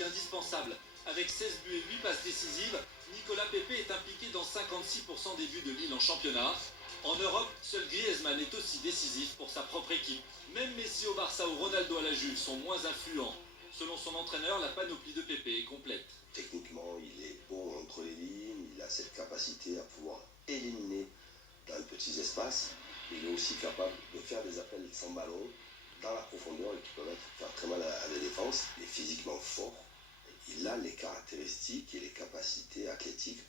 presque indispensable. Avec 16 buts et 8 passes décisives, Nicolas Pepe est impliqué dans 56% des buts de Lille en championnat. En Europe, seul Griezmann est aussi décisif pour sa propre équipe. Même Messi au Barça ou Ronaldo à la Juve sont moins influents. Selon son entraîneur, la panoplie de Pepe est complète. Techniquement, il est bon entre les lignes, il a cette capacité à pouvoir éliminer dans les petits espaces. Il est aussi capable de faire des appels sans ballon dans la profondeur et qui peuvent faire très mal à la défense. Il est physiquement fort. Il a les caractéristiques et les capacités athlétiques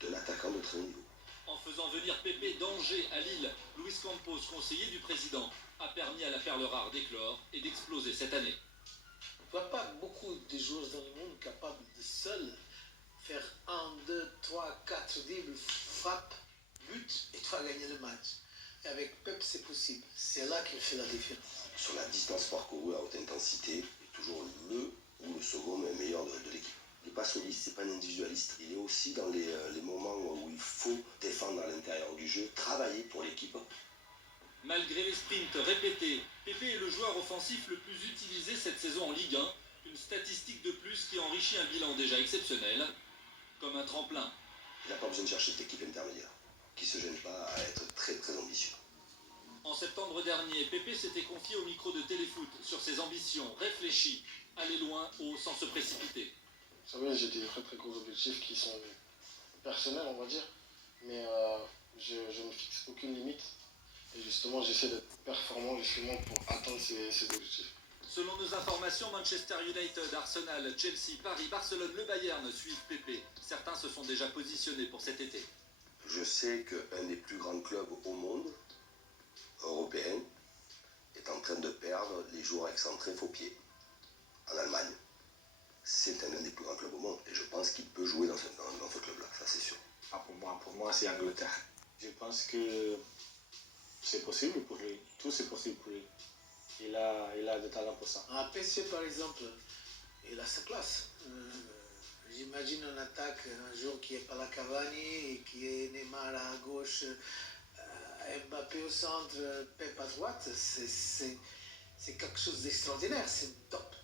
d'un attaquant de très haut niveau. En faisant venir Pepe d'Angers à Lille, Luis Campos, conseiller du président, a permis à la perle rare d'éclore et d'exploser cette année. On ne voit pas beaucoup de joueurs dans le monde capables de seuls faire 1, 2, 3, 4 dribbles, frappe, but et tu vas gagner le match. Et avec Pep, c'est possible. C'est là qu'il fait la différence. Sur la distance parcourue à haute intensité, il est toujours le ou le second meilleur de l'équipe. Il n'est pas soliste, c'est pas un individualiste. Il est aussi dans les moments où il faut défendre à l'intérieur du jeu, travailler pour l'équipe. Malgré les sprints répétés, Pepe est le joueur offensif le plus utilisé cette saison en Ligue 1, une statistique de plus qui enrichit un bilan déjà exceptionnel, comme un tremplin. Il n'a pas besoin de chercher cette équipe intermédiaire, qui ne se gêne pas à être très très ambitieux. En septembre dernier, Pepe s'était confié au micro de Téléfoot sur ses ambitions réfléchies, aller loin, haut, sans se précipiter. Vous savez, j'ai des très très gros objectifs qui sont personnels, on va dire, mais je ne fixe aucune limite. Et justement, j'essaie d'être performant justement pour atteindre ces objectifs. Selon nos informations, Manchester United, Arsenal, Chelsea, Paris, Barcelone, le Bayern suivent Pepe. Certains se sont déjà positionnés pour cet été. Je sais qu'un des plus grands clubs au monde, européen, est en train de perdre les joueurs excentrés faux pieds en Allemagne. C'est un des plus grands clubs au monde et je pense qu'il peut jouer dans ce club-là, ça c'est sûr. Pour moi c'est Angleterre. Je pense que c'est possible pour lui, tout c'est possible pour lui. Il a du talent pour ça. À PC par exemple, il a sa place. J'imagine en attaque un joueur qui est pas la Cavani et qui est Neymar à gauche, Mbappé au centre, Pep à droite. C'est quelque chose d'extraordinaire, c'est top,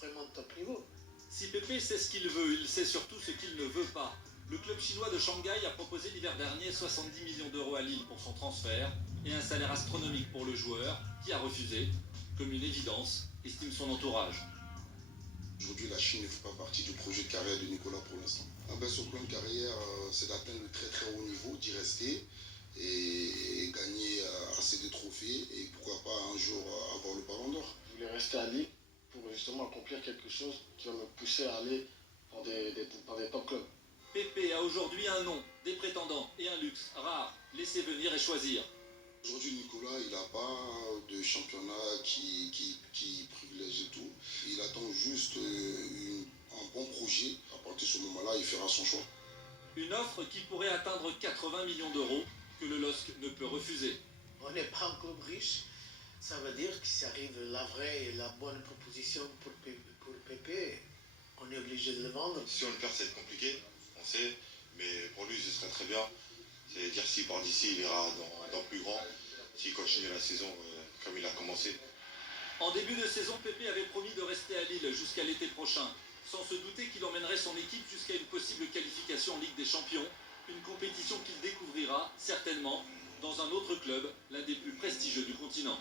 vraiment top niveau. Si Pepe sait ce qu'il veut, il sait surtout ce qu'il ne veut pas. Le club chinois de Shanghai a proposé l'hiver dernier 70 millions d'euros à Lille pour son transfert et un salaire astronomique pour le joueur qui a refusé, comme une évidence, estime son entourage. Aujourd'hui, la Chine ne fait pas partie du projet de carrière de Nicolas pour l'instant. Son plan de carrière, c'est d'atteindre le très très haut niveau, d'y rester et gagner assez de trophées et pourquoi pas un jour avoir le ballon d'or. Je voulais rester à Lille pour justement accomplir quelque chose qui va me pousser à aller dans des top clubs. Pepe a aujourd'hui un nom, des prétendants et un luxe rare. Laissez venir et choisir. Aujourd'hui, Nicolas, il n'a pas de championnat qui privilégie tout. Il attend juste un bon projet. À partir de ce moment-là, il fera son choix. Une offre qui pourrait atteindre 80 millions d'euros que le LOSC ne peut refuser. On n'est pas un club riche. Ça veut dire que si arrive la vraie et la bonne proposition pour Pepe, on est obligé de le vendre. Si on le perd, ça va être compliqué, on sait, mais pour lui, ce serait très bien. C'est-à-dire s'il part d'ici, il ira dans plus grand, s'il continue la saison comme il a commencé. En début de saison, Pepe avait promis de rester à Lille jusqu'à l'été prochain, sans se douter qu'il emmènerait son équipe jusqu'à une possible qualification en Ligue des Champions, une compétition qu'il découvrira certainement dans un autre club, l'un des plus prestigieux du continent.